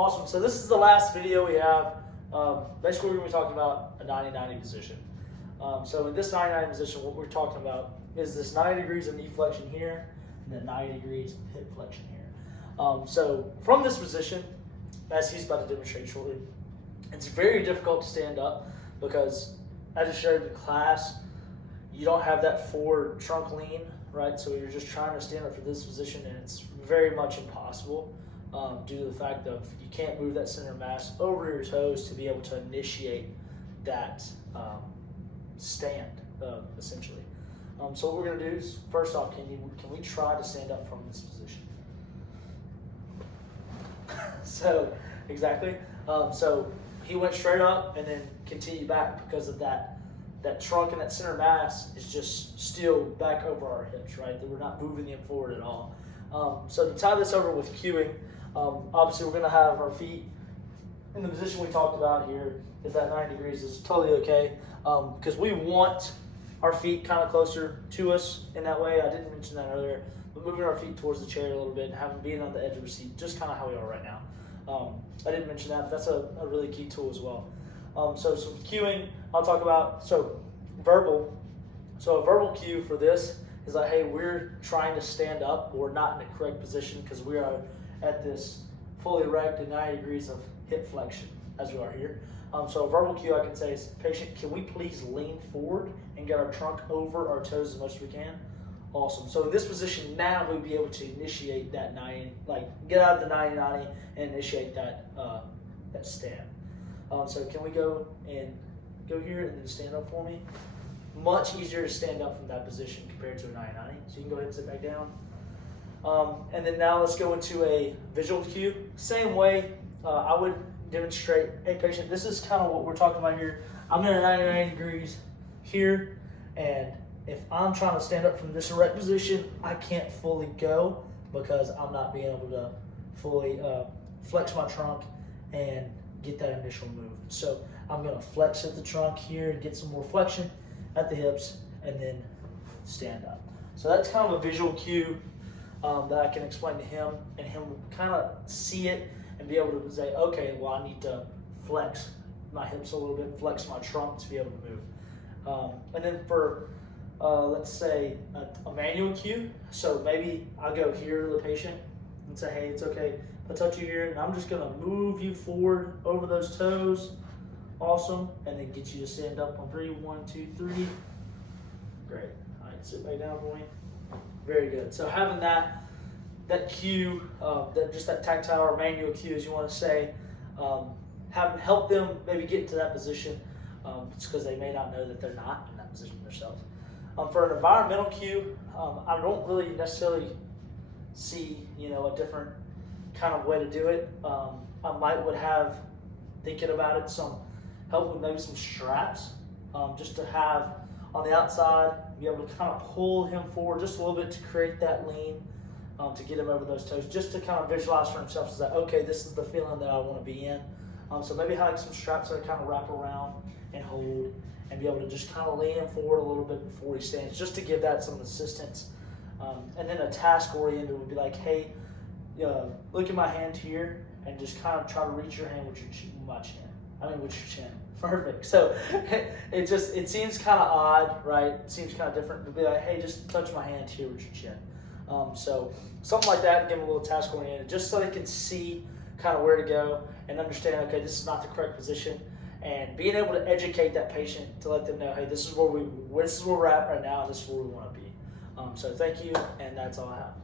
Awesome. So this is the last video we have. Basically, we're going to be talking about a 90-90 position. So in this 90-90 position, what we're talking about is this 90 degrees of knee flexion here, and then 90 degrees of hip flexion here. So from this position, as he's about to demonstrate shortly, it's very difficult to stand up because, as I showed in class, you don't have that forward trunk lean, right? So you're just trying to stand up for this position, and it's very much impossible due to the fact of you can't move that center of mass over your toes to be able to initiate that stand, essentially. So what we're going to do is, first off, can we try to stand up from this position? So, exactly. So he went straight up and then continued back because of that trunk and that center mass is just still back over our hips, right? That we're not moving them forward at all. So to tie this over with cueing, obviously we're going to have our feet in the position we talked about here. Is that 90 degrees is totally okay because we want our feet kind of closer to us in that way. I didn't mention that earlier, but moving our feet towards the chair a little bit and having being on the edge of the seat, just kind of how we are right now. I didn't mention that, but that's a really key tool as well. So some cueing I'll talk about. So verbal. So a verbal cue for this is like, hey, we're trying to stand up. We're not in the correct position because we are at this fully erect and 90 degrees of hip flexion as we are here. So a verbal cue I can say is, patient, can we please lean forward and get our trunk over our toes as much as we can? Awesome. So in this position now, we'll be able to initiate that 90, like get out of the 90-90 and initiate that stand. So can we go here and then stand up for me? Much easier to stand up from that position compared to a 90-90. So you can go ahead and sit back down. And then now let's go into a visual cue. Same way, I would demonstrate, hey patient, this is kind of what we're talking about here. I'm in a 90 degrees here, and if I'm trying to stand up from this erect position, I can't fully go because I'm not being able to fully flex my trunk and get that initial move. So I'm going to flex at the trunk here and get some more flexion at the hips and then stand up. So that's kind of a visual cue that I can explain to him, and him kind of see it and be able to say, okay, well, I need to flex my hips a little bit, flex my trunk to be able to move. And then for, let's say, a manual cue, so maybe I'll go here to the patient and say, hey, it's okay if I touch you here, and I'm just going to move you forward over those toes. Awesome. And then get you to stand up on 3. 1, 2, 3. Great. All right, sit back down for me. Very good. So having that cue, that tactile or manual cue, as you want to say, help them maybe get into that position. It's because they may not know that they're not in that position themselves. For an environmental cue, I don't really necessarily see a different kind of way to do it. I would have, thinking about it, some help with maybe some straps, just to have on the outside, be able to kind of pull him forward just a little bit to create that lean, to get him over those toes, just to kind of visualize for himself, so that, okay, this is the feeling that I want to be in. So maybe have some straps that kind of wrap around and hold, and be able to just kind of lean him forward a little bit before he stands, just to give that some assistance. And then a task oriented would be like, hey, look at my hand here, and just kind of try to reach your hand with with your chin. Perfect. So it seems kind of odd, right? It seems kind of different to be like, hey, just touch my hand here with your chin. So something like that, give them a little task oriented, just so they can see kind of where to go and understand, okay, this is not the correct position, and being able to educate that patient to let them know, hey, this is where we're at right now, and this is where we want to be. So thank you, and that's all I have.